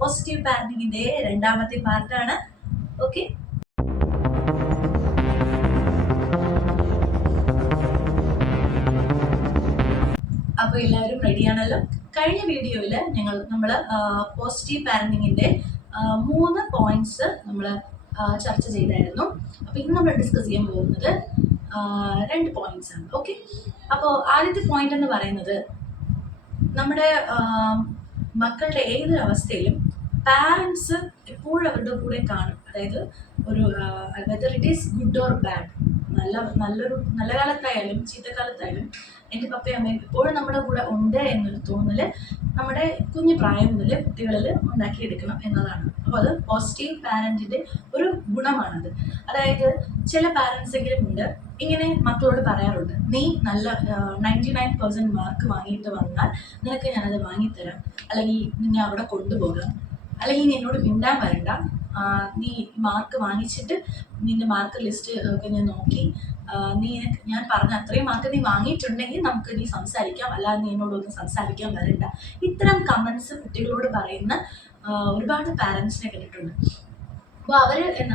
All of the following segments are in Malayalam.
പോസിറ്റീവ് പാരന്റിങ്ങിന്റെ രണ്ടാമത്തെ പാർട്ടാണ്. ഓക്കെ, അപ്പോൾ എല്ലാവരും റെഡിയാണല്ലോ. കഴിഞ്ഞ വീഡിയോയിൽ നമ്മൾ പോസിറ്റീവ് പാരന്റിങ്ങിന്റെ 3 പോയിന്റ്സ് നമ്മൾ ചർച്ച ചെയ്തായിരുന്നു. അപ്പോൾ ഇന്ന് നമ്മൾ ഡിസ്കസ് ചെയ്യാൻ പോകുന്നത് 2 പോയിന്റ്സ് ആണ്. ഓക്കെ, അപ്പോൾ ആദ്യത്തെ പോയിന്റ് എന്ന് പറയുന്നത് നമ്മുടെ മക്കളുടെ ഏതൊരു അവസ്ഥയിലും പാരൻസ് എപ്പോഴും അവരുടെ കൂടെ കാണും. അതായത് ഒരു whether it is good or bad, നല്ല കാലത്തായാലും ചീത്തക്കാലത്തായാലും എൻ്റെ പപ്പയും അമ്മയും എപ്പോഴും നമ്മുടെ കൂടെ ഉണ്ട് എന്നൊരു തോന്നൽ നമ്മുടെ കുഞ്ഞു പ്രായം മുതൽ കുട്ടികളിൽ ഉണ്ടാക്കിയെടുക്കണം എന്നതാണ്. അപ്പോൾ അത് പോസിറ്റീവ് പാരൻറ്റിൻ്റെ ഒരു ഗുണമാണത്. അതായത് ചില പാരൻസ് എങ്കിലും ഉണ്ട് ഇങ്ങനെ മക്കളോട് പറയാറുണ്ട്, നീ നല്ല 99% മാർക്ക് വാങ്ങിയിട്ട് വന്നാൽ നിനക്ക് ഞാനത് വാങ്ങിത്തരാം, അല്ലെങ്കിൽ നിന്നെ അവിടെ കൊണ്ടുപോകാം, അല്ലെങ്കിൽ നീ എന്നോട് മിണ്ടാൻ വരണ്ട, നീ മാർക്ക് വാങ്ങിച്ചിട്ട് നിന്റെ മാർക്ക് ലിസ്റ്റ് ഒക്കെ ഞാൻ നോക്കി ഞാൻ പറഞ്ഞ അത്രയും മാർക്ക് നീ വാങ്ങിയിട്ടുണ്ടെങ്കിൽ നമുക്ക് നീ സംസാരിക്കാം, അല്ലാതെ നീ എന്നോടൊന്നും സംസാരിക്കാൻ വരണ്ട. ഇത്തരം കമൻസ് കുട്ടികളോട് പറയുന്ന ഒരുപാട് പാരൻസിനെ കേട്ടിട്ടുണ്ട്.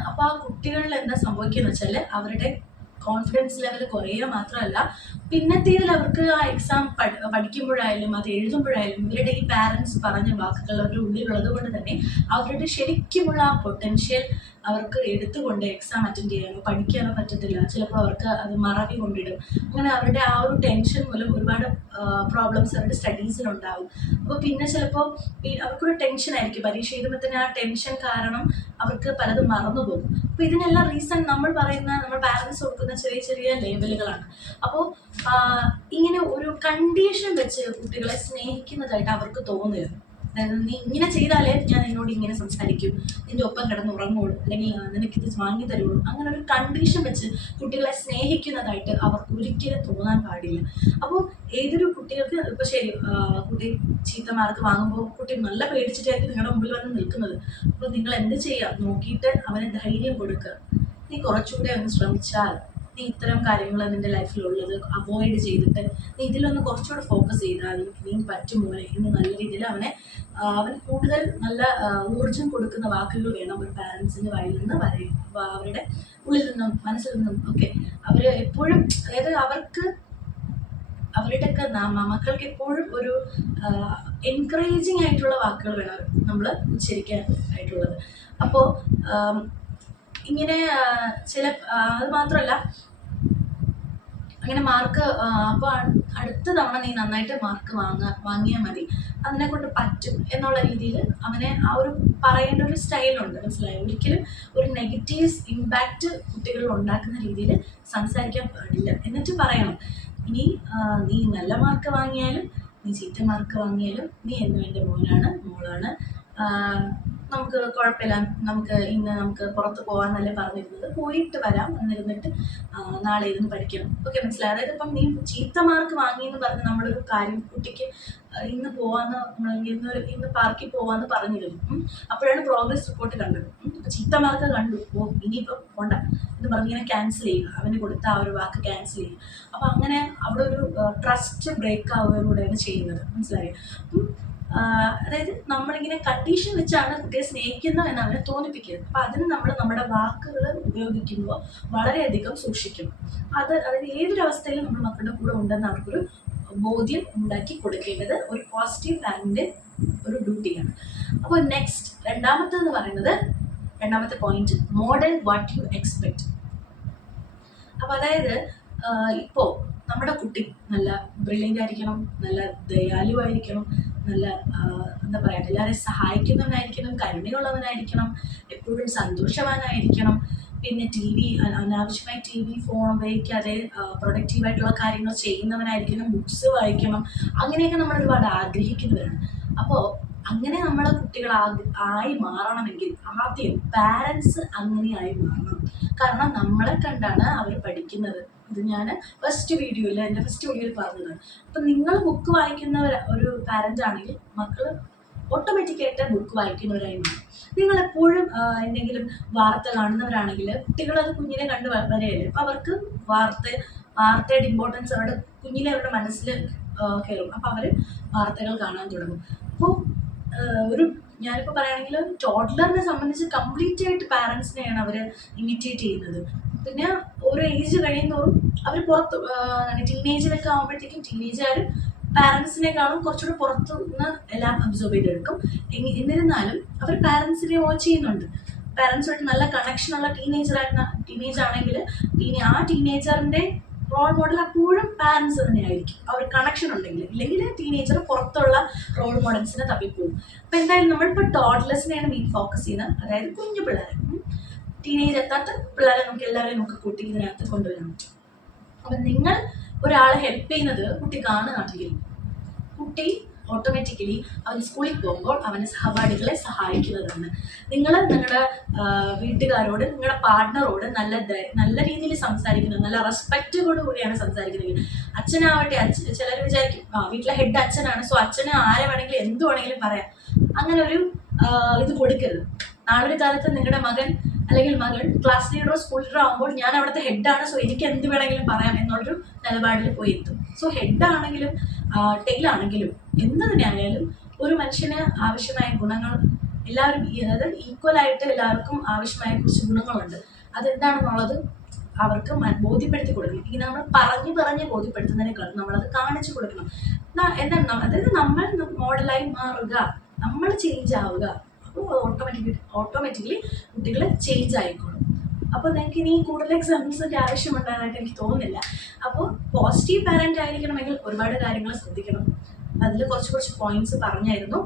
അപ്പോൾ ആ കുട്ടികളിൽ എന്താ സംഭവിക്കുക വെച്ചാൽ അവരുടെ കോൺഫിഡൻസ് ലെവൽ കുറയുക മാത്രമല്ല, പിന്നത്തേതിൽ അവർക്ക് ആ എക്സാം പഠിക്കുമ്പോഴായാലും അത് എഴുതുമ്പോഴായാലും ഇവരുടെ ഈ പാരൻസ് പറഞ്ഞ വാക്കുകൾ അവരുടെ ഉള്ളിലുള്ളത് കൊണ്ട് തന്നെ അവരുടെ ശരിക്കുമുള്ള ആ പൊട്ടൻഷ്യൽ അവർക്ക് എടുത്തുകൊണ്ട് എക്സാം അറ്റൻഡ് ചെയ്യാനോ പഠിക്കാനോ പറ്റത്തില്ല. ചിലപ്പോൾ അവർക്ക് അത് മറവി കൊണ്ടിടും. അങ്ങനെ അവരുടെ ആ ഒരു ടെൻഷൻ മൂലം ഒരുപാട് പ്രോബ്ലംസ് അവരുടെ സ്റ്റഡീസിലുണ്ടാവും. അപ്പോൾ പിന്നെ ചിലപ്പോൾ അവർക്കൊരു ടെൻഷൻ ആയിരിക്കും, പരീക്ഷ എഴുതുമ്പോൾ തന്നെ ആ ടെൻഷൻ കാരണം അവർക്ക് പലതും മറന്നുപോകും. അപ്പോൾ ഇതിനെല്ലാം റീസൺ നമ്മൾ പാരൻസ് കൊടുക്കുന്ന ചെറിയ ചെറിയ ലേബലുകളാണ്. അപ്പോൾ ഇങ്ങനെ ഒരു കണ്ടീഷൻ വെച്ച് കുട്ടികളെ സ്നേഹിക്കുന്നതായിട്ട് അവർക്ക് തോന്നരുത്. അതായത് നീ ഇങ്ങനെ ചെയ്താലേ ഞാൻ എന്നോട് ഇങ്ങനെ സംസാരിക്കും, നിന്റെ ഒപ്പം കിടന്നുറങ്ങുള്ളൂ, അല്ലെങ്കിൽ നിനക്കിത് വാങ്ങി തരുള്ളൂ, അങ്ങനെ ഒരു കണ്ടീഷൻ വെച്ച് കുട്ടികളെ സ്നേഹിക്കുന്നതായിട്ട് അവർക്ക് ഒരിക്കലും തോന്നാൻ പാടില്ല. അപ്പോൾ ഏതൊരു കുട്ടികൾക്ക് ഇപ്പോൾ ശരി, കുട്ടി ചീത്ത മാർക്ക് വാങ്ങുമ്പോൾ കുട്ടി നല്ല പേടിച്ചിട്ടായിരിക്കും നിങ്ങളുടെ മുമ്പിൽ വന്ന് നിൽക്കുന്നത്. അപ്പോൾ നിങ്ങൾ എന്ത് ചെയ്യുക, നോക്കിയിട്ട് അവന് ധൈര്യം കൊടുക്കുക. നീ കുറച്ചുകൂടെ ഒന്ന് ശ്രമിച്ചാൽ, നീ ഇത്തരം കാര്യങ്ങൾ നിൻ്റെ ലൈഫിലുള്ളത് അവോയ്ഡ് ചെയ്തിട്ട് നീ ഇതിലൊന്ന് കുറച്ചുകൂടെ ഫോക്കസ് ചെയ്താൽ നീ പറ്റുമോ എന്ന് നല്ല രീതിയിൽ അവൻ കൂടുതൽ നല്ല ഊർജം കൊടുക്കുന്ന വാക്കുകൾ വേണം ഒരു പാരൻസിൻ്റെ വായിൽ നിന്ന് അവരുടെ ഉള്ളിൽ നിന്നും മനസ്സിൽ നിന്നും ഒക്കെ. അവർ എപ്പോഴും, അതായത് അവരുടെയൊക്കെ മക്കൾക്ക് എപ്പോഴും ഒരു എൻകറേജിങ് ആയിട്ടുള്ള വാക്കുകൾ വേണം നമ്മൾ ഉച്ചരിക്കാൻ ആയിട്ടുള്ളത്. അപ്പോൾ ഇങ്ങനെ അത് മാത്രമല്ല, അങ്ങനെ മാർക്ക് അപ്പോൾ അടുത്ത തവണ നീ നന്നായിട്ട് മാർക്ക് വാങ്ങിയാൽ മതി, അതിനെ കൊണ്ട് പറ്റും എന്നുള്ള രീതിയിൽ അവനെ ആ ഒരു പറയേണ്ട ഒരു സ്റ്റൈലുണ്ട്, മനസ്സിലായി? ഒരിക്കലും ഒരു നെഗറ്റീവ് ഇമ്പാക്റ്റ് കുട്ടികളിൽ ഉണ്ടാക്കുന്ന രീതിയിൽ സംസാരിക്കാൻ പാടില്ല. എന്നിട്ട് പറയണം, ഇനി നീ നല്ല മാർക്ക് വാങ്ങിയാലും നീ ചീത്ത മാർക്ക് വാങ്ങിയാലും നീ എന്നും എൻ്റെ മോളാണ്, നമുക്ക് കുഴപ്പമില്ല, നമുക്ക് പുറത്ത് പോകാമെന്നല്ലേ പറഞ്ഞിരുന്നത്, പോയിട്ട് വരാം എന്നിരുന്നിട്ട് നാളെ ഇരുന്ന് പഠിക്കണം. ഓക്കെ, മനസ്സിലായി? അതായത് ഇപ്പം നീ ചീത്ത മാർക്ക് വാങ്ങിയെന്ന് പറഞ്ഞ് നമ്മളൊരു കാര്യം കുട്ടിക്ക് ഇന്ന് ഇന്ന് പാർക്കിൽ പോവാന്ന് പറഞ്ഞിരുന്നു. അപ്പോഴാണ് പ്രോഗ്രസ് റിപ്പോർട്ട് കണ്ടത്. അപ്പോൾ ചീത്ത മാർക്ക് കണ്ടു, ഇനിയിപ്പം പോണ്ട എന്ന് പറഞ്ഞിങ്ങനെ ക്യാൻസൽ ചെയ്യുക, അവന് കൊടുത്ത ആ ഒരു വാക്ക് ക്യാൻസൽ ചെയ്യുക. അപ്പം അങ്ങനെ അവിടെ ഒരു ട്രസ്റ്റ് ബ്രേക്ക് ആവുകയും കൂടെയാണ് ചെയ്യുന്നത്, മനസ്സിലായോ? അതായത് നമ്മളിങ്ങനെ കണ്ടീഷൻ വെച്ചാണ് കുട്ടിയെ സ്നേഹിക്കുന്നത് എന്ന് അവനെ തോന്നിപ്പിക്കുന്നത്. അപ്പം അതിന് നമ്മുടെ വാക്കുകൾ ഉപയോഗിക്കുമ്പോൾ വളരെയധികം സൂക്ഷിക്കണം. അതായത് ഏതൊരവസ്ഥയിലും നമ്മൾ മക്കളുടെ കൂടെ ഉണ്ടെന്ന് അവർക്കൊരു ബോധ്യം ഉണ്ടാക്കി കൊടുക്കേണ്ടത് ഒരു പോസിറ്റീവ് പാരന്റിന്റെ ഒരു ഡ്യൂട്ടിയാണ്. അപ്പോൾ രണ്ടാമത്തെ point, model what you expect. അപ്പോൾ അതായത് ഇപ്പോൾ നമ്മുടെ കുട്ടി നല്ല ബ്രില്യൻ്റ് ആയിരിക്കണം, നല്ല ദയാലുവായിരിക്കണം, നല്ല എന്താ പറയുക, എല്ലാവരെയും സഹായിക്കുന്നവനായിരിക്കണം, കരുണയുള്ളവനായിരിക്കണം, എപ്പോഴും സന്തോഷവാനായിരിക്കണം, പിന്നെ അനാവശ്യമായി ഫോൺ ഉപയോഗിക്കാതെ പ്രൊഡക്റ്റീവായിട്ടുള്ള കാര്യങ്ങൾ ചെയ്യുന്നവനായിരിക്കണം, ബുക്സ് വായിക്കണം, അങ്ങനെയൊക്കെ നമ്മൾ ഒരുപാട് ആഗ്രഹിക്കുന്നവരാണ്. അപ്പോൾ അങ്ങനെ നമ്മളെ കുട്ടികൾ ആയി മാറണമെങ്കിൽ ആദ്യം പാരൻസ് അങ്ങനെയായി മാറണം. കാരണം നമ്മളെ കണ്ടാണ് അവർ പഠിക്കുന്നത്. ഇത് ഞാൻ എൻ്റെ ഫസ്റ്റ് വീഡിയോയിൽ പറഞ്ഞതാണ്. അപ്പം നിങ്ങൾ ബുക്ക് വായിക്കുന്ന ഒരു പാരൻ്റ് ആണെങ്കിൽ മക്കൾ ഓട്ടോമാറ്റിക്കായിട്ട് ബുക്ക് വായിക്കുന്നവരായി മാറും. നിങ്ങളെപ്പോഴും എന്തെങ്കിലും വാർത്ത കാണുന്നവരാണെങ്കിൽ കുട്ടികളത് കുഞ്ഞിനെ കണ്ട് വരെയല്ലേ, അപ്പം അവർക്ക് വാർത്തയുടെ ഇമ്പോർട്ടൻസ് കുഞ്ഞിലെ അവരുടെ മനസ്സിൽ കയറും. അപ്പം അവർ വാർത്തകൾ കാണാൻ തുടങ്ങും. അപ്പോൾ ഒരു ഞാനിപ്പോൾ പറയുകയാണെങ്കിൽ ടോഡ്ലറിനെ സംബന്ധിച്ച് കംപ്ലീറ്റ് ആയിട്ട് പാരൻസിനെയാണ് അവർ ഇമിറ്റേറ്റ് ചെയ്യുന്നത്. പിന്നെ ഓരോ ഏജ് കഴിയുന്നതോറും അവർ പുറത്ത് ടീനേജിലൊക്കെ ആകുമ്പോഴത്തേക്കും ടീനേജുകാരും പാരൻസിനേക്കാളും കുറച്ചുകൂടി പുറത്തു നിന്ന് എല്ലാം അബ്സോർബ് ചെയ്തെടുക്കും. എന്നിരുന്നാലും അവർ പാരൻസിനെ വാച്ച് ചെയ്യുന്നുണ്ട്. പാരൻസുമായിട്ട് നല്ല കണക്ഷനുള്ള ടീനേജ് ആണെങ്കിൽ ആ ടീനേജറിൻ്റെ റോൾ മോഡൽ അപ്പോഴും പാരൻസ് തന്നെയായിരിക്കും. ആ ഒരു കണക്ഷൻ ഉണ്ടെങ്കിൽ. ഇല്ലെങ്കിൽ ടീനേജർ പുറത്തുള്ള റോൾ മോഡൽസിനെ തപ്പിപ്പോകും. അപ്പോൾ എന്തായാലും നമ്മളിപ്പോൾ ടോഡ്ലേഴ്സിനെയാണ് മെയിൻ ഫോക്കസ് ചെയ്യുന്നത്. അതായത് കുഞ്ഞു പിള്ളേരെ, ടീനേജ് എത്താത്ത പിള്ളേരെ നമുക്ക് എല്ലാവരെയും നമുക്ക് കുട്ടി ഇതിനകത്ത് കൊണ്ടുവരാൻ പറ്റും. അപ്പം നിങ്ങൾ ഒരാളെ ഹെൽപ്പ് ചെയ്യുന്നത് കുട്ടി കാണുകയാണെങ്കിൽ കുട്ടി ഓട്ടോമാറ്റിക്കലി അവൻ സ്കൂളിൽ പോകുമ്പോൾ അവൻ്റെ സഹപാഠികളെ സഹായിക്കുന്നതാണ്. നിങ്ങൾ നിങ്ങളുടെ വീട്ടുകാരോട്, നിങ്ങളുടെ പാർട്ട്ണറോട് നല്ല രീതിയിൽ സംസാരിക്കുന്നത്, നല്ല റെസ്പെക്റ്റോടു കൂടിയാണ് സംസാരിക്കുന്നത്. അച്ഛനാവട്ടെ, ചിലർ വിചാരിക്കും വീട്ടിലെ ഹെഡ് അച്ഛനാണ്, സോ അച്ഛന് ആരെ വേണമെങ്കിലും എന്ത് വേണമെങ്കിലും പറയാം. അങ്ങനെ ഒരു ഇത് കൊടുക്കരുത്. നാളൊരു കാലത്ത് നിങ്ങളുടെ മകൻ അല്ലെങ്കിൽ മകൾ ക്ലാസ് ലീഡറോ സ്കൂൾ ലീഡറോ ആകുമ്പോൾ ഞാൻ അവിടുത്തെ ഹെഡാണ്, സോ എനിക്ക് എന്ത് വേണമെങ്കിലും പറയാം എന്നുള്ളൊരു നിലപാടിൽ പോയി എത്തും. സോ ഹെഡാണെങ്കിലും ടെയിലാണെങ്കിലും എന്ത് തന്നെയായാലും ഒരു മനുഷ്യന് ആവശ്യമായ ഗുണങ്ങൾ എല്ലാവരും, അതായത് ഈക്വലായിട്ട് എല്ലാവർക്കും ആവശ്യമായ കുറച്ച് ഗുണങ്ങളുണ്ട്. അതെന്താണെന്നുള്ളത് അവർക്ക് ബോധ്യപ്പെടുത്തി കൊടുക്കണം. ഇങ്ങനെ നമ്മൾ പറഞ്ഞ് ബോധ്യപ്പെടുത്തുന്നതിനേക്കാളും നമ്മളത് കാണിച്ചു കൊടുക്കണം. എന്താണ്, അതായത് നമ്മൾ മോഡലായി മാറുക, നമ്മൾ ചേഞ്ച് ആവുക. അപ്പോൾ ഓട്ടോമാറ്റിക്കലി കുട്ടികൾ ചേഞ്ച് ആയിക്കോളും. അപ്പോൾ നിങ്ങൾക്ക് ഇനി കൂടുതൽ എക്സാമ്പിൾസൊക്കെ ആവശ്യമുണ്ടാകാനായിട്ട് എനിക്ക് തോന്നുന്നില്ല. അപ്പോൾ പോസിറ്റീവ് പാരൻ്റ് ആയിരിക്കണമെങ്കിൽ ഒരുപാട് കാര്യങ്ങൾ ശ്രദ്ധിക്കണം. അതിൽ കുറച്ച് പോയിന്റ്സ് പറഞ്ഞായിരുന്നു.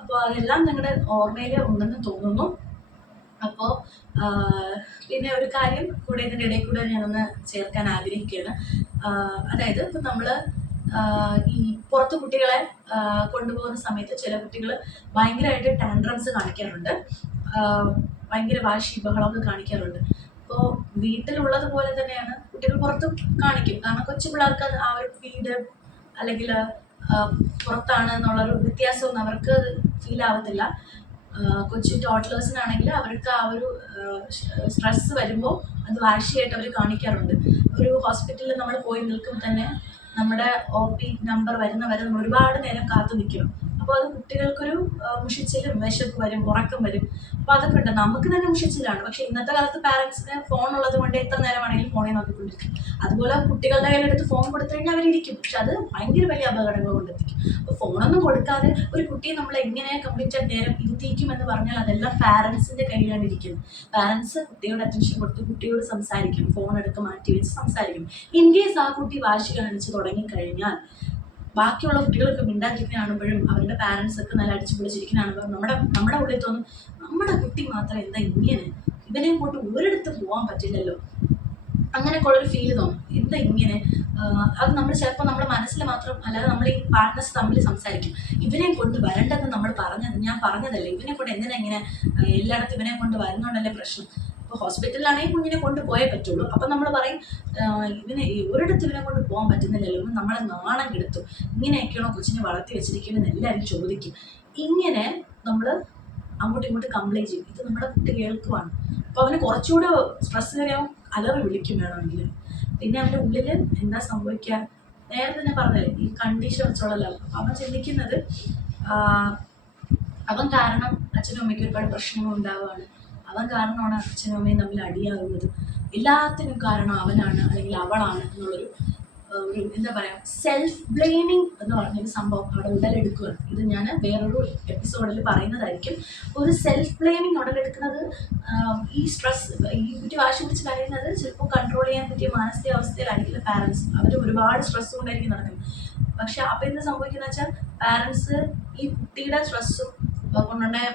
അപ്പോൾ അതെല്ലാം നിങ്ങളുടെ ഓർമ്മയിൽ ഉണ്ടെന്ന് തോന്നുന്നു. അപ്പോൾ പിന്നെ ഒരു കാര്യം കൂടെ ഇതിൻ്റെ ഇടയിൽ കൂടെ ഞാനൊന്ന് ചേർക്കാൻ ആഗ്രഹിക്കുകയാണ്. അതായത് ഇപ്പം നമ്മൾ ഈ പുറത്ത് കുട്ടികളെ കൊണ്ടുപോകുന്ന സമയത്ത് ചില കുട്ടികൾ ഭയങ്കരമായിട്ട് ടാൻഡ്രംസ് കാണിക്കാറുണ്ട്, ഭയങ്കര വാശി ബഹളമൊക്കെ കാണിക്കാറുണ്ട്. അപ്പോൾ വീട്ടിലുള്ളത് പോലെ തന്നെയാണ് കുട്ടികൾ പുറത്തും കാണിക്കും. കാരണം കൊച്ചു പിള്ളേർക്ക് ആ ഒരു വീട് അല്ലെങ്കിൽ പുറത്താണ് എന്നുള്ളൊരു വ്യത്യാസമൊന്നും അവർക്ക് ഫീൽ ആവത്തില്ല. കൊച്ചു ടോഡ്ലേഴ്സിനാണെങ്കിൽ അവർക്ക് ആ ഒരു സ്ട്രെസ് വരുമ്പോൾ അത് വാശിയായിട്ട് അവർ കാണിക്കാറുണ്ട്. ഒരു ഹോസ്പിറ്റലിൽ നമ്മൾ പോയി നിൽക്കുമ്പോൾ തന്നെ നമ്മുടെ OP നമ്പർ വരുന്നവരെ നമ്മൾ ഒരുപാട് നേരം കാത്തു നിൽക്കണം. അപ്പോൾ അത് കുട്ടികൾക്കൊരു മുഷിച്ചിലും വിശപ്പ് വരും, ഉറക്കം വരും. അപ്പോൾ അതൊക്കെ ഉണ്ട്. നമുക്ക് തന്നെ മുഷിച്ചിലാണ്. പക്ഷേ ഇന്നത്തെ കാലത്ത് പാരൻസിന് ഫോൺ ഉള്ളത് കൊണ്ട് എത്ര നേരമാണെങ്കിലും ഫോണിൽ നോക്കിക്കൊണ്ടിരിക്കും. അതുപോലെ കുട്ടികളുടെ കയ്യിലെടുത്ത് ഫോൺ കൊടുത്തു കഴിഞ്ഞാൽ അവരിയ്ക്കും. പക്ഷെ അത് ഭയങ്കര വലിയ അപകടങ്ങൾ കൊണ്ടെത്തിക്കും. അപ്പോൾ ഫോണൊന്നും കൊടുക്കാതെ ഒരു കുട്ടിയെ നമ്മൾ എങ്ങനെ കംപ്ലീറ്റ് നേരം ഇരുത്തിക്കുമെന്ന് പറഞ്ഞാൽ അതെല്ലാം പാരൻസിൻ്റെ കയ്യിലാണ് ഇരിക്കുന്നത്. പാരൻസ് കുട്ടിയോട് അറ്റൻഷൻ കൊടുത്ത് കുട്ടിയോട് സംസാരിക്കണം, ഫോൺ എടുത്ത് മാറ്റി വെച്ച് സംസാരിക്കണം. ഇൻ കേസ് ആ കുട്ടി വാശി കാണിച്ച് തുടങ്ങിക്കഴിഞ്ഞാൽ ബാക്കിയുള്ള കുട്ടികളൊക്കെ മിണ്ടാതിരിക്കുന്ന കാണുമ്പോഴും അവരുടെ പാരൻസൊക്കെ നല്ല അടിച്ചു പൊളിച്ചിരിക്കുന്ന കാണുമ്പോൾ നമ്മുടെ ഉള്ളിൽ തോന്നും, നമ്മുടെ കുട്ടി മാത്രം എന്താ ഇങ്ങനെ, ഇവനെ കൊണ്ട് ഒരിടത്തും പോകാൻ പറ്റില്ലല്ലോ, അങ്ങനെയൊക്കെ ഉള്ളൊരു ഫീല് തോന്നും. എന്താ ഇങ്ങനെ, അത് നമ്മൾ ചിലപ്പോൾ നമ്മുടെ മനസ്സിൽ മാത്രം അല്ലാതെ നമ്മൾ ഈ പാർട്ട്നേഴ്സ് തമ്മിൽ സംസാരിക്കും. ഇവനെ കൊണ്ട് വരേണ്ടത് ഞാൻ പറഞ്ഞതല്ലേ, ഇവനെ കൊണ്ട് എന്തിനാ ഇങ്ങനെ എല്ലായിടത്തും ഇവനെ കൊണ്ട് വരുന്നുണ്ടല്ലേ പ്രശ്നം. ഇപ്പോൾ ഹോസ്പിറ്റലിലാണെങ്കിൽ കുഞ്ഞിനെ കൊണ്ട് പോയേ പറ്റുള്ളൂ. അപ്പം നമ്മൾ പറയും ഒരിടത്ത് ഇവനെ കൊണ്ട് പോകാൻ പറ്റുന്നില്ലല്ലോ, നമ്മളെ നാണം കെടുത്തു, ഇങ്ങനെയൊക്കെയാണോ കൊച്ചിനെ വളർത്തി വെച്ചിരിക്കുന്നതെന്ന് എല്ലാവരും ചോദിക്കും. ഇങ്ങനെ നമ്മൾ അങ്ങോട്ടും ഇങ്ങോട്ടും കംപ്ലൈൻറ്റ് ചെയ്യും. ഇത് നമ്മുടെ കുട്ടി കേൾക്കുവാണ്. അപ്പോൾ അവന് കുറച്ചുകൂടെ സ്ട്രെസ് കയറിയാവും, അലറി വിളിക്കും വേണമെങ്കിൽ. പിന്നെ അവൻ്റെ ഉള്ളിൽ എന്താ സംഭവിക്കുക, നേരത്തെ തന്നെ പറഞ്ഞല്ലേ ഈ കണ്ടീഷൻ വെച്ചോളല്ലോ. അവൻ ചിന്തിക്കുന്നത് അവൻ കാരണം അച്ഛനും അമ്മയ്ക്ക് ഒരുപാട് പ്രശ്നങ്ങൾ ഉണ്ടാവുകയാണ്, അവൻ കാരണമാണ് അച്ഛനും അമ്മയും തമ്മിൽ അടിയാകുന്നത്, എല്ലാത്തിനും കാരണം അവനാണ് അല്ലെങ്കിൽ അവളാണ് എന്നുള്ളൊരു എന്താ പറയുക സെൽഫ് ബ്ലെയിമിങ് എന്ന് പറഞ്ഞൊരു സംഭവം അവിടെ ഉടലെടുക്കുകയാണ്. ഇത് ഞാൻ വേറൊരു എപ്പിസോഡിൽ പറയുന്നതായിരിക്കും. ഒരു സെൽഫ് ബ്ലെയിമിങ് ഉടലെടുക്കുന്നത് ഈ സ്ട്രെസ്, ഈ കുട്ടി വാശി പിടിച്ച് കരയുന്നത് ചിലപ്പോൾ കൺട്രോൾ ചെയ്യാൻ പറ്റിയ മാനസികാവസ്ഥയിലായിരിക്കില്ല പാരൻസ്. അവർ ഒരുപാട് സ്ട്രെസ് കൊണ്ടായിരിക്കും നടക്കുന്നത്. പക്ഷെ അപ്പം എന്ത് സംഭവിക്കുന്നത് വെച്ചാൽ പാരൻസ് ഈ കുട്ടിയുടെ സ്ട്രെസ്സും കൊണ്ടുണ്ടായ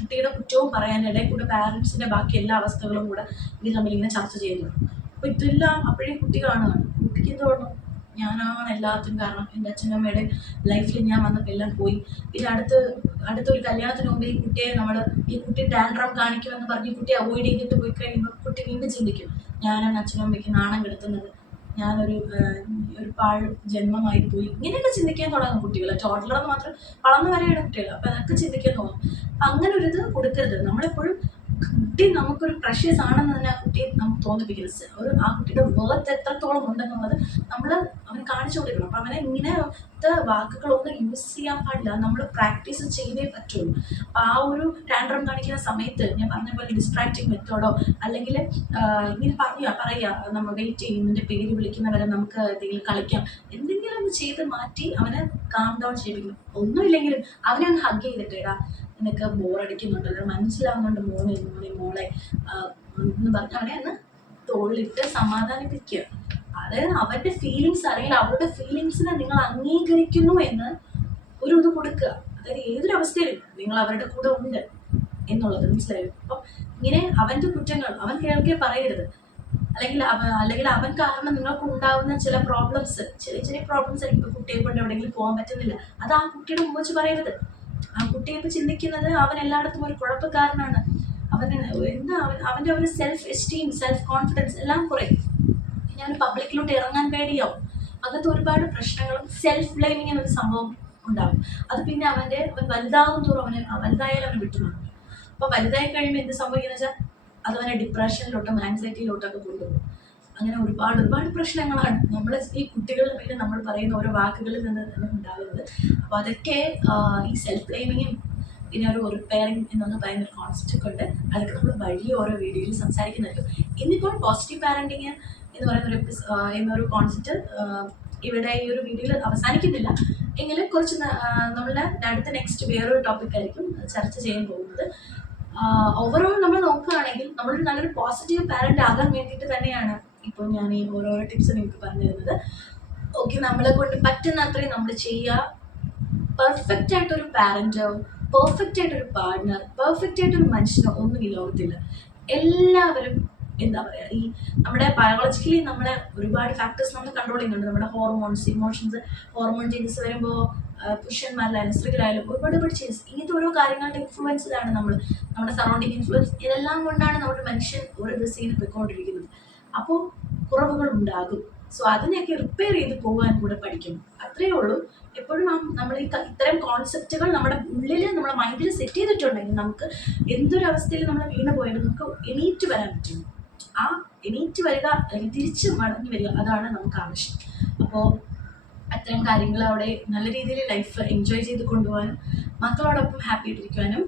കുട്ടിയുടെ കുറ്റവും പറയാൻ ഇടയിൽ കൂടെ പാരൻസിൻ്റെ ബാക്കി എല്ലാ അവസ്ഥകളും കൂടെ ഇത് തമ്മിൽ ഇങ്ങനെ ചർച്ച ചെയ്യുന്നു. അപ്പോൾ ഇതെല്ലാം അപ്പോഴേ കുട്ടി കാണുകയാണ്. കുട്ടിക്ക് എന്ത് തോന്നുന്നു, ഞാനാണ് എല്ലാത്തിനും കാരണം, എൻ്റെ അച്ഛനമ്മയുടെ ലൈഫിൽ ഞാൻ വന്നപ്പോൾ എല്ലാം പോയി. പിന്നെ അടുത്തൊരു കല്യാണത്തിന് മുമ്പ് ഈ കുട്ടി ടാൻഡ്രം കാണിക്കുമെന്ന് പറഞ്ഞ് കുട്ടി അവോയ്ഡ് ചെയ്തിട്ട് പോയി കഴിയുമ്പോൾ കുട്ടി വീണ്ടും ചിന്തിക്കും, ഞാനാണ് അച്ഛനമ്മയ്ക്ക് നാണം കെടുത്തുന്നത്, ഞാനൊരു പാഴ് ജന്മമായിട്ട് പോയി. ഇങ്ങനെയൊക്കെ ചിന്തിക്കാൻ തുടങ്ങും കുട്ടികൾ. ടോഡ്ലറെന്ന് മാത്രം വളർന്നു വരെയാണ് കുട്ടികൾ. അപ്പോൾ അതൊക്കെ ചിന്തിക്കാൻ തോന്നും. അങ്ങനെ ഒരു ഇത് കൊടുക്കരുത്. നമ്മളെപ്പോഴും കുട്ടി നമുക്കൊരു പ്രഷ്യസ് ആണെന്ന് തന്നെ ആ കുട്ടിയെ നമുക്ക് തോന്നിപ്പിക്കരുത്. ആ കുട്ടിയുടെ വേർത്ത് എത്രത്തോളം ഉണ്ടെന്നുള്ളത് നമ്മൾ അവന് കാണിച്ചു കൊടുക്കണം. അപ്പം അവനെ ഇങ്ങനത്തെ വാക്കുകളൊന്നും യൂസ് ചെയ്യാൻ പാടില്ല. നമ്മൾ പ്രാക്ടീസ് ചെയ്തേ പറ്റുള്ളൂ. അപ്പം ആ ഒരു ടാൻഡ്രം കാണിക്കുന്ന സമയത്ത് ഞാൻ പറഞ്ഞ പോലെ ഡിസ്ട്രാക്റ്റിംഗ് മെത്തേഡോ അല്ലെങ്കിൽ ഇങ്ങനെ പറയുക നമ്മൾ വെയിറ്റ് ചെയ്യും, ഇതിൻ്റെ പേര് വിളിക്കുന്നവരെ നമുക്ക് എന്തെങ്കിലും കളിക്കാം, എന്തെങ്കിലും ഒന്ന് ചെയ്ത് മാറ്റി അവനെ കാം ഡൗൺ ചെയ്യിപ്പിക്കണം. ഒന്നുമില്ലെങ്കിലും അവനെ ഒന്ന് ഹഗ് ചെയ്തിട്ടേടാ, നിനക്ക് ബോറടിക്കുന്നുണ്ടല്ലോ, മനസ്സിലാവുന്നുണ്ട് മോളെ എന്ന് പറഞ്ഞ് അവനെ ഒന്ന് തോളിലിട്ട് സമാധാനിപ്പിക്കുക. അതായത് അവരുടെ ഫീലിങ്സ് അല്ലെങ്കിൽ അവരുടെ ഫീലിങ്സിനെ നിങ്ങൾ അംഗീകരിക്കുന്നു എന്ന് ഒരു ഇത് കൊടുക്കുക. അതായത് ഏതൊരവസ്ഥയിലും നിങ്ങൾ അവരുടെ കൂടെ ഉണ്ട് എന്നുള്ളത് മനസ്സിലായോ. അപ്പം ഇങ്ങനെ അവൻ്റെ കുറ്റങ്ങൾ അവൻ കേൾക്കെ പറയരുത്. അല്ലെങ്കിൽ അവൻ കാരണം നിങ്ങൾക്ക് ഉണ്ടാകുന്ന ചില പ്രോബ്ലംസ്, ചെറിയ പ്രോബ്ലംസ് ആയിരിക്കും. ഇപ്പോൾ കുട്ടിയെ കൊണ്ട് എവിടെയെങ്കിലും പോകാൻ പറ്റുന്നില്ല, അത് ആ കുട്ടിയുടെ മുമ്പ് വെച്ച് പറയരുത്. ആ കുട്ടിയെ ഇപ്പോൾ ചിന്തിക്കുന്നത് അവൻ എല്ലായിടത്തും ഒരു കുഴപ്പക്കാരനാണ്, അവൻ്റെ ഒരു സെൽഫ് എസ്റ്റീം, സെൽഫ് കോൺഫിഡൻസ് എല്ലാം കുറയും. പിന്നെ അവന് പബ്ലിക്കിലോട്ട് ഇറങ്ങാൻ പേടിയാവും. അങ്ങനത്തെ ഒരുപാട് പ്രശ്നങ്ങളും സെൽഫ് ബ്ലെയിമിങ് എന്നൊരു സംഭവം ഉണ്ടാവും. അത് പിന്നെ അവൻ വലുതാകും തോറും വലുതായാലും അവന് വിട്ടുമാറും. അപ്പോൾ വലുതായി കഴിയുമ്പോൾ എന്ത് സംഭവിക്കുന്നത് വെച്ചാൽ അതവനെ ഡിപ്രഷനിലോട്ടും ആൻസൈറ്റിയിലോട്ടൊക്കെ കൊണ്ടുപോകും. അങ്ങനെ ഒരുപാട് പ്രശ്നങ്ങളാണ് നമ്മൾ ഈ കുട്ടികളുടെ പേരിൽ നമ്മൾ പറയുന്ന ഓരോ വാക്കുകളിൽ നിന്ന് ഉണ്ടാകുന്നത്. അപ്പോൾ അതൊക്കെ ഈ സെൽഫ് ബ്ലെയിമിങ്ങും പിന്നെ ഒരു റിപ്പയറിങ് എന്നൊന്ന് പറയുന്ന ഒരു കോൺസെപ്റ്റ് ഉണ്ട്. അതൊക്കെ നമ്മൾ വഴി ഓരോ വീഡിയോയിൽ സംസാരിക്കുന്നതായിരിക്കും. ഇന്നിപ്പോൾ പോസിറ്റീവ് പാരൻറ്റിങ് എന്ന് പറയുന്ന എന്നൊരു കോൺസെപ്റ്റ് ഇവിടെ ഈ ഒരു വീഡിയോയിൽ അവസാനിക്കുന്നില്ല. എങ്കിലും കുറച്ച് നമ്മളുടെ അടുത്ത നെക്സ്റ്റ് വേറൊരു ടോപ്പിക്കായിരിക്കും ചർച്ച ചെയ്യാൻ പോകുന്നത്. ഓവറോൾ നമ്മൾ നോക്കുകയാണെങ്കിൽ നമ്മളൊരു നല്ലൊരു പോസിറ്റീവ് പാരൻ്റ് ആകാൻ വേണ്ടിയിട്ട് തന്നെയാണ് ഇപ്പോൾ ഞാൻ ഈ ഓരോരോ ടിപ്സ് നിങ്ങൾക്ക് പറഞ്ഞു തരുന്നത്. ഓക്കെ, നമ്മളെ കൊണ്ട് പറ്റുന്ന അത്രയും നമ്മൾ ചെയ്യുക. പെർഫെക്റ്റ് ആയിട്ടൊരു പാരൻറ്റോ, പെർഫെക്റ്റ് ആയിട്ടൊരു പാർട്ട്ണർ, പെർഫെക്റ്റ് ആയിട്ടൊരു മനുഷ്യനോ ഒന്നും ഈ ലോകത്തില്ല. എല്ലാവരും എന്താ പറയുക, ഈ നമ്മുടെ ബയോളജിക്കലി നമ്മളെ ഒരുപാട് ഫാക്ടേഴ്സ് നമ്മൾ കൺട്രോൾ ചെയ്യുന്നുണ്ട്. നമ്മുടെ ഹോർമോൺസ്, ഇമോഷൻസ്, ഹോർമോൺ ചേഞ്ചസ് വരുമ്പോൾ പുരുഷന്മാരിലായാലും സ്ത്രീകളായാലും ഒരുപാട് ചേഞ്ചസ്, ഇങ്ങനത്തെ ഓരോ കാര്യങ്ങളുടെ ഇൻഫ്ലുവൻസിലാണ് നമ്മുടെ സറൗണ്ടിങ് ഇൻഫ്ലുവൻസ്, ഇതെല്ലാം കൊണ്ടാണ് നമ്മുടെ മനുഷ്യൻ ഓരോ ദിവസം ഇങ്ങനെ പോയിക്കൊണ്ടിരിക്കുന്നത്. അപ്പോൾ കുറവുകൾ ഉണ്ടാകും. സോ അതിനെയൊക്കെ റിപ്പയർ ചെയ്ത് പോകാൻ കൂടെ പഠിക്കണം. അത്രയേ ഉള്ളൂ. എപ്പോഴും നമ്മൾ ഇത്തരം കോൺസെപ്റ്റുകൾ നമ്മുടെ ഉള്ളിൽ, നമ്മുടെ മൈൻഡിൽ സെറ്റ് ചെയ്തിട്ടുണ്ടെങ്കിൽ നമുക്ക് എന്തൊരവസ്ഥയിൽ നമ്മൾ വീണ് പോയാലും നമുക്ക് എണീറ്റ് വരാൻ പറ്റും. ആ എണീറ്റ് വരിക, തിരിച്ച് മടങ്ങി വരിക, അതാണ് നമുക്ക് ആവശ്യം. അപ്പോൾ അത്തരം കാര്യങ്ങൾ അവിടെ നല്ല രീതിയിൽ ലൈഫ് എൻജോയ് ചെയ്ത് കൊണ്ടുപോകാനും മക്കളോടൊപ്പം ഹാപ്പി ആയിട്ടിരിക്കുവാനും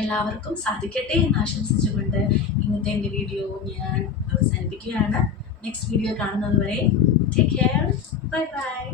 എല്ലാവർക്കും സാധിക്കട്ടെ എന്ന് ആശംസിച്ചുകൊണ്ട് ഇന്നത്തെ എൻ്റെ വീഡിയോ ഞാൻ അവസാനിപ്പിക്കുകയാണ്. നെക്സ്റ്റ് വീഡിയോ കാണുന്നത് വരെ ടേക്ക് കെയർ, ബൈ ബൈ.